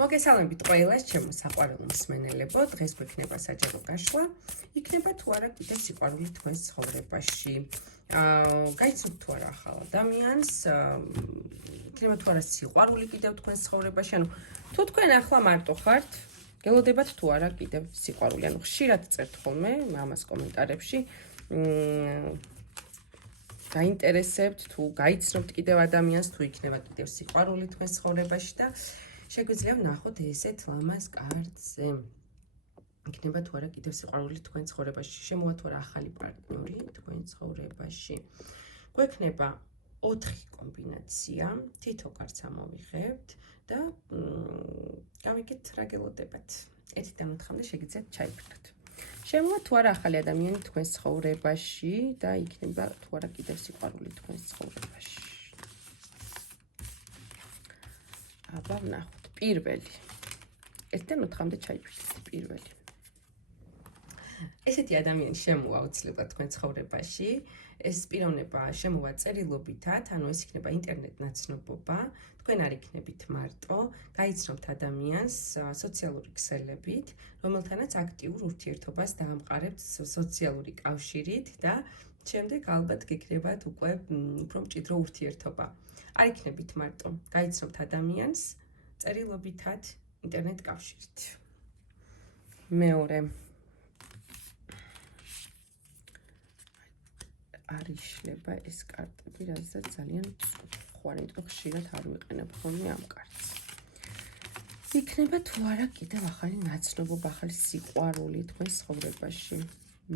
მოგესალმებით ყველას, ჩემო საყვარელ მსმენელებო, დღეს გვექნება საჯარო გაშლა, იქნება თუ არა კიდევ სიყვარული თქვენს ცხოვრებაში. გაიცნობთ თუ არა ახალ ადამიანს, იქნება თუ არა სიყვარული კიდევ თქვენს ცხოვრებაში, ანუ თუ თქვენ ახლა მარტო ხართ, გელოდებათ თუ არა კიდევ სიყვარული, ანუ ხშირად წერთ ხოლმე ამას კომენტარებში. გაინტერესებთ თუ გაიცნობთ კიდევ ადამიანს, თუ იქნება კიდევ სიყვარული თქვენს ცხოვრებაში და შეგვიძლია ვნახოთ ესეთ ლამაზ კარტზე. იქნება თუ არა კიდევ სიყვარული თქვენ ცხოვრებაში, შემოვა თუ არა ახალი პარტნიორი თქვენ ცხოვრებაში. გვექნება 4 კომბინაცია, თითო კარტს ამოვიღებთ და გავიგეთ რა გელოდებათ. 1-დან 4-მდე შეგიძლიათ ჩაიფიქროთ. შემოვა თუ არა ახალი ადამიანი თქვენს ცხოვრებაში და იქნება თუ არა კიდევ სიყვარული თქვენს ცხოვრებაში. აბა ვნახოთ. პირველი. 1-დან 4-მდე ჩაიფიქრეთ პირველი. ესეთი ადამიანი შემოვა აუცილებლად თქვენ ცხოვრებაში. ეს პიროვნება შემოვა წერილობითად, ანუ ეს იქნება ინტერნეტ ნაცნობობა. თქვენ არ იქნებით მარტო, გაიცნობთ ადამიანს სოციალური ქსელებით, რომელთანაც აქტიურ ურთიერთობას დაამყარებთ სოციალური კავშირით და შემდეგ ალბათ გეკრებათ უკვე უფრო მჭიდრო ურთიერთობა. არ იქნებით მარტო, გაიცნობთ ადამიანს წერილობითად ინტერნეტ კავშირით. მეორე. არ იშლება ეს კარტები, რადგან ძალიან მწუხარი, იმიტომ ხშირად არ ვიყენებ ხოლმე ამ კარტს. იქნება თუ არა კიდევ ახალი ნაცნობობა, ახალი სიყვარული თქვენ ცხოვრებაში.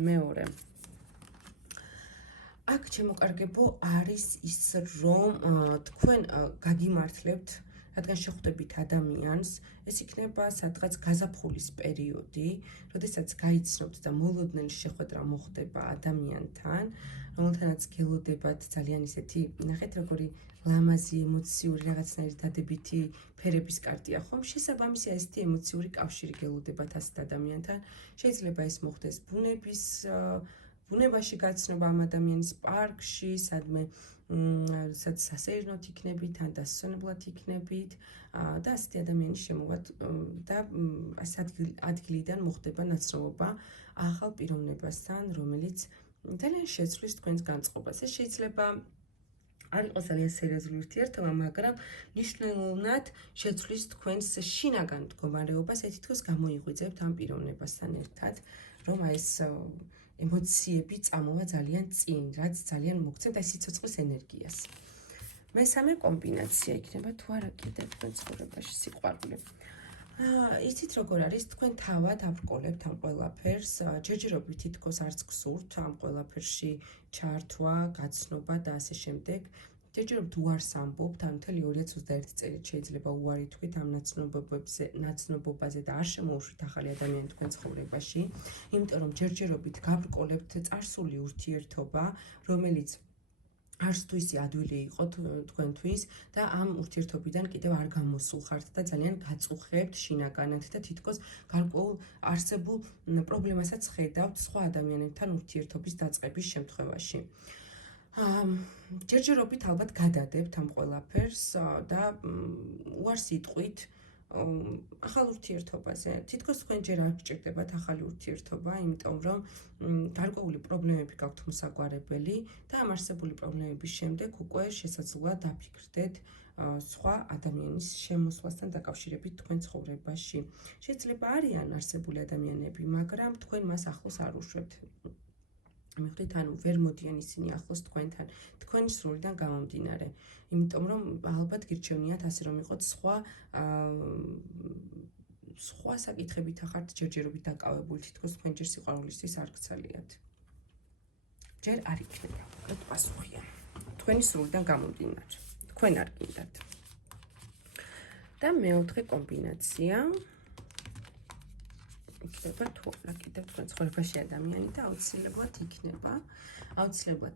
მეორე. აქ ჩემოკარგებო არის ის, რომ თქვენ გაგიმართლებთ, რადგან შეხვდებით ადამიანს, ეს იქნება სადღაც გაზაფხულის პერიოდი, როდესაც გაიცნობთ და მოლოდინელი შეხვედრა მოხდება ადამიანთან, რომელთანაც გელოდებათ ძალიან ისეთი, ნახეთ როგორი ლამაზი, ემოციური, რაღაცნაირი დადებითი ფერების კარტია ხომ? შესაბამისი ესეთი ემოციური კავშირი გელოდებათ ასეთ ადამიანთან. შეიძლება ეს მოხდეს ბუნებაში გაცნობა ამ ადამიანის პარკში, სადმე სადაც სასეირნოდ იქნებით, ან დასასვენებლად იქნებით და ასეთი ადამიანის შემოვა და ასეთ ადგილიდან მოხდება ნაცნობობა ახალ პიროვნებასთან, რომელიც ძალიან შეცვლის თქვენს განწყობას. ეს შეიძლება არ იყოს ძალიან სერიოზული ურთიერთობა, მაგრამ მნიშვნელოვნად შეცვლის თქვენს შინაგან მდგომარეობას, ეს თითქოს გამოიღვიძებთ ამ პიროვნებასთან ერთად, რომ ეს ემოციები წამოვა ძალიან წინ, რაც ძალიან მოგცემთ აი სიცოცხლის ენერგიას. მესამე კომბინაცია იქნება თუ არა კიდევ თქვენ ცხოვრებაში სიყვარული. იცით როგორ არის, თქვენ თავად აბრკოლებთ ამ ყველაფერს, ჯერჯერობით თითქოს არც გსურთ ამ ყველაფერში ჩართვა, გაცნობა და ასე შემდეგ. ჯერჯერობით უარს ამბობთ, ან მთელი 2021 წელი შეიძლება უარი თქვით ამ ნაცნობობაზე და არ შემოუშვით ახალი ადამიანი თქვენ ცხოვრებაში, იმიტომ რომ ჯერჯერობით გაბრკოლებთ წარსული ურთიერთობა, რომელიც არც თუ ისე ადვილი იყო თქვენთვის და ამ ურთიერთობიდან კიდევ არ გამოსულ ხართ და ძალიან გაწუხებთ შინაგანად და თითქოს გარკვეულ არსებულ პრობლემასაც ხედავთ სხვა ადამიანებთან ურთიერთობის დაწყების შემთხვევაში. ჯერჯერობით ალბათ გადადებთ ამ ყველაფერს და უარს იტყვით ახალ ურთიერთობაზე. თითქოს თქვენ ჯერ არ გჭირდებათ ახალი ურთიერთობა, იმიტომ რომ გარკვეული პრობლემები გაქვთ მოსაგვარებელი და ამ არსებული პრობლემების შემდეგ უკვე შესაძლოა დაფიქრდეთ სხვა ადამიანის შემოსვლასთან დაკავშირებით თქვენ ცხოვრებაში. შეიძლება არიან არსებული ადამიანები, მაგრამ თქვენ მას ახლოს არ უშვებთ. მიხვდით, ანუ ვერ მოდიან ისინი ახლოს თქვენთან, თქვენი სრულიდან გამომდინარე. იმიტომ რომ ალბათ გირჩევნიათ ასე რომ იყოთ სხვა საკითხებით ახართ ჯერჯერობით დაკავებული, თითქოს თქვენ ჯერ სიყვარულისთვის არ გცალიათ. ჯერ არ იქნება, უბრალოდ პასუხია. თქვენი სრულიდან გამომდინარე. თქვენ არ გინდათ. და მეოთხე კომბინაცია იქნება თუ არა კიდევ თქვენ ცხოვრებაში ადამიანი და აუცილებლად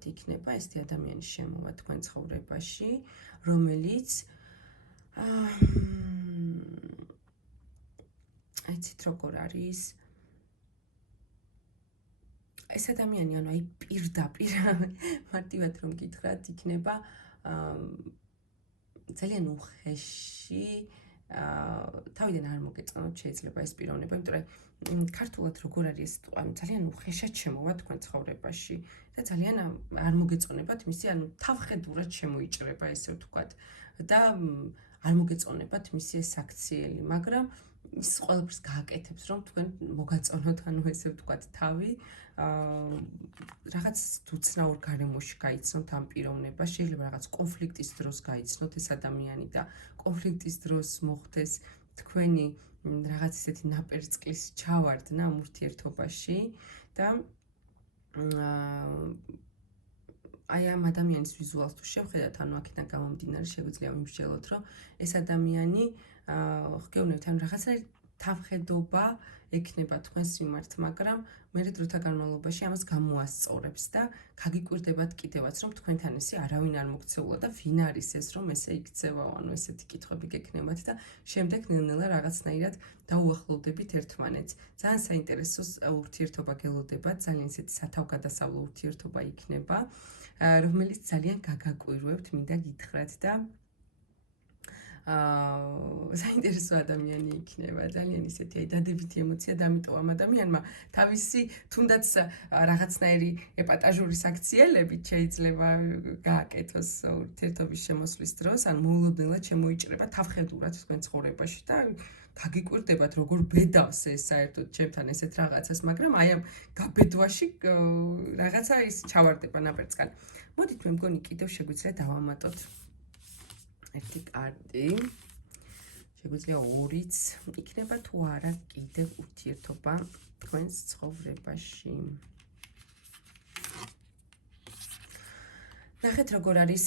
იქნება ესეთი ადამიანის შემოვა თქვენ ცხოვრებაში, რომელიც აიცით როგორ არის, ეს ადამიანი ანუ აი პირდაპირ მარტივად რომ გითხრათ, იქნება ძალიან უხეში თავიდან არ მოგეწონოთ შეიძლება ეს პიროვნება, იმიტომ რომ ქართულად როგორ არის სიტყვა, ძალიან უხეშად შემოვა თქვენ ცხოვრებაში და ძალიან არ მოგეწონებათ მისი, თავხედურად შემოიჭრება ესე ვთქვათ და არ მოგეწონებათ მისი ეს აქციელი, მაგრამ ის ყველაფერს გააკეთებს, რომ თქვენ მოგაწონოთ, ესე ვთქვათ, თავი, რაღაც უცნაურ გარემოში გაიცნოთ ამ პიროვნებას, შეიძლება რაღაც კონფლიქტის დროს გაიცნოთ ეს ადამიანი და კონფლიქტის დროს მოხდეს თქვენი რაღაც ისეთი ნაპერწკლის ჩავარდნა ამ ურთიერთობაში და აი ამ ადამიანის ვიზუალს თუ შევხედათ, აქედან გამომდინარე შეგვიძლია ვიმსჯელოთ, რომ ეს ადამიანი გეუბნებით, რაღაცა თავხედობა ექნება თქვენს მიმართ, მაგრამ მერე დროთა განმავლობაში ამას გამოასწორებს და გაგიკვირდებათ კიდევაც, რომ თქვენთან ესე არავინ არ მოქცეულა და ვინ არის ეს, რომ ესე იქცევა, ესეთი კითხვები გექნებათ და შემდეგ ნელ-ნელა რაღაცნაირად დაუახლოვდებით ერთმანეთს. ძალიან საინტერესო ურთიერთობა გელოდებათ, ძალიან ისეთი სათავგადასავლო ურთიერთობა იქნება, რომელიც ძალიან გაგაკვირვებთ, მინდა გითხრათ და საინტერესო ადამიანი იქნება, ძალიან ისეთი დადებითი ემოცია დამიტოვა ამ ადამიანმა, თავისი თუნდაც რაღაცნაირი ეპატაჟურის აქციელებით შეიძლება გააკეთოს ურთიერთობის შემოსვლის დროს, მოულოდნელად შემოიჭრება თავხედურად თქვენ ცხოვრებაში და გაგიკვირდებათ, როგორ ბედავს ეს საერთოდ ჩემთან ესეთ რაღაცას, მაგრამ აი ამ გაბედვაში რაღაცა ის ჩავარდება ნაპერწკალი. მოდით მე მგონი კიდევ შეგვიძლია დავამატოთ ერთი კარტი, შეგვიძლია ორიც, იქნება თუ არა კიდევ ურთიერთობა თქვენს ცხოვრებაში. ნახეთ როგორ არის,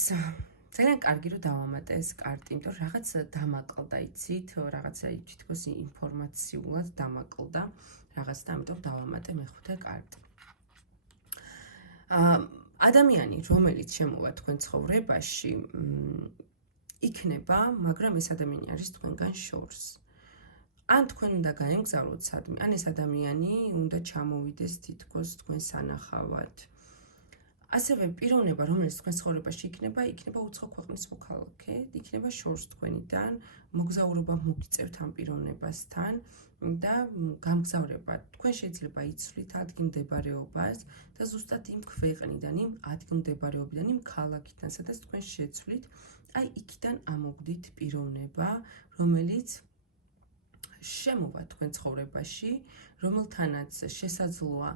ძალიან კარგი რომ დავამატე ეს კარტი, იმიტომ რომ რაღაც დამაკლდა, იცით, რაღაცა თითქოს ინფორმაციულად დამაკლდა რაღაც და ამიტომ დავამატე მეხუთე კარტი. ადამიანი, რომელიც შემოვა თქვენ ცხოვრებაში, იქნება, მაგრამ ეს ადამიანი არის თქვენგან შორს. ან თქვენ უნდა გაემგზავროთ სადმე, ან ეს ადამიანი უნდა ჩამოვიდეს თითქოს თქვენ სანახავად. ასევე პიროვნება, რომელიც თქვენ ცხოვრებაში იქნება უცხო ქვეყნის მოქალაქე, იქნება შორს თქვენიდან, მოგზაურობა მოგიწევთ ამ პიროვნებასთან და გამგზავრება თქვენ შეიძლება იცვლით ადგილმდებარეობას და ზუსტად იმ ქვეყნიდან, იმ ადგილმდებარეობიდან, იმ ქალაქიდან, სადაც თქვენ შეცვლით, აი იქიდან ამოგდით პიროვნება, რომელიც შემოვა თქვენ ცხოვრებაში, რომელთანაც შესაძლოა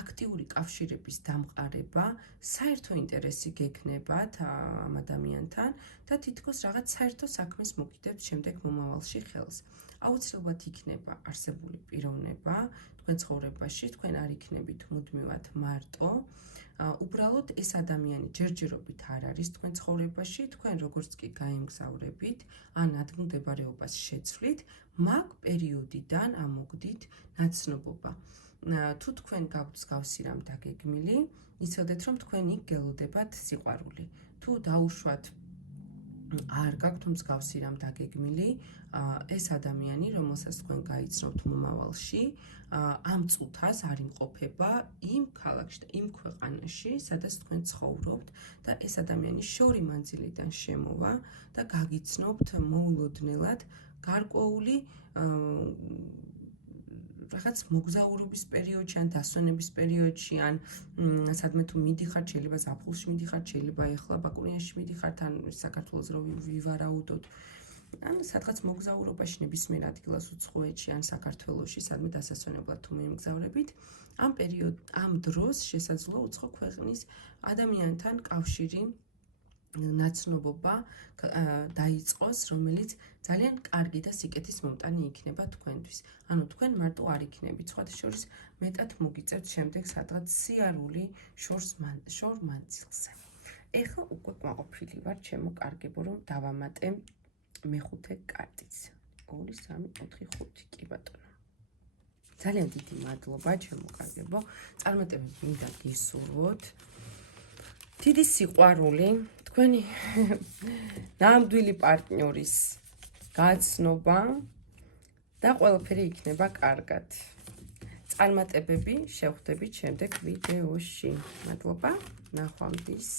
აქტიური კავშირების დამყარება, საერთო ინტერესი გექნებათ ამ ადამიანთან და თითქოს რაღაც საერთო საქმეს მოგიდებთ შემდეგ მომავალში ხელს. აუცილებლად იქნება არსებული პიროვნება თქვენ ცხოვრებაში, თქვენ არ იქნებით მუდმივად მარტო. უბრალოდ ეს ადამიანი ჯერჯერობით არ არის თქვენ ცხოვრებაში, თქვენ როგორც კი გაემგზავრებით, ან ადგილმდებარეობას შეცვლით, მაგ პერიოდიდან ამოგდით ნაცნობობა. თუ თქვენ გაქვთ მსგავსი რამ დაგეგმილი, იცოდეთ, რომ თქვენ იქ გელოდებათ სიყვარული. თუ დაუშვათ არ გაქვთ მსგავსი რამ დაგეგმილი, ეს ადამიანი, რომელსაც თქვენ გაიცნობთ მომავალში, ამ წუთას არ იმყოფება იმ ქალაქში და იმ ქვეყანაში, სადაც თქვენ ცხოვრობთ და ეს ადამიანი შორი მანძილიდან შემოვა და გაგიცნობთ მოულოდნელად გარკვეული რაღაც მოგზაურობის პერიოდში, ან დასვენების პერიოდში, ან სადმე თუ მიდიხართ, შეიძლება ზაფხულში მიდიხართ, შეიძლება ეხლა ბაკურიანში მიდიხართ, ან საქართველოს რო ვივარაუდოთ. ან სადღაც მოგზაურობაში ნებისმიერ ადგილას უცხოეთში, ან საქართველოში, სადმე დასასვენებლად თუ მიემგზავრებით, ამ დროს შესაძლოა უცხო ქვეყნის ადამიანთან კავშირი ნაცნობობა დაიწყოს, რომელიც ძალიან კარგი და სიკეთის მომტანი იქნება თქვენთვის. ანუ თქვენ მარტო არ იქნებით, სხვათა შორის მეტად მოგიწევთ შემდეგ სადღაც სიარული შორ მანძილზე. ეხლა უკვე კმაყოფილი ვარ, ჩემო კარგებო, რომ დავამატე მეხუთე კარტიც. 2, 3, 4, 5, კი ბატონო. ძალიან დიდი მადლობა, ჩემო კარგებო. წარმატებები მინდა გისურვოთ. დიდი სიყვარული, თქვენი ნამდვილი პარტნიორის გაცნობა და ყველაფერი იქნება კარგად. წარმატებები შევხვდებით შემდეგ ვიდეოში. მადლობა, ნახვამდის.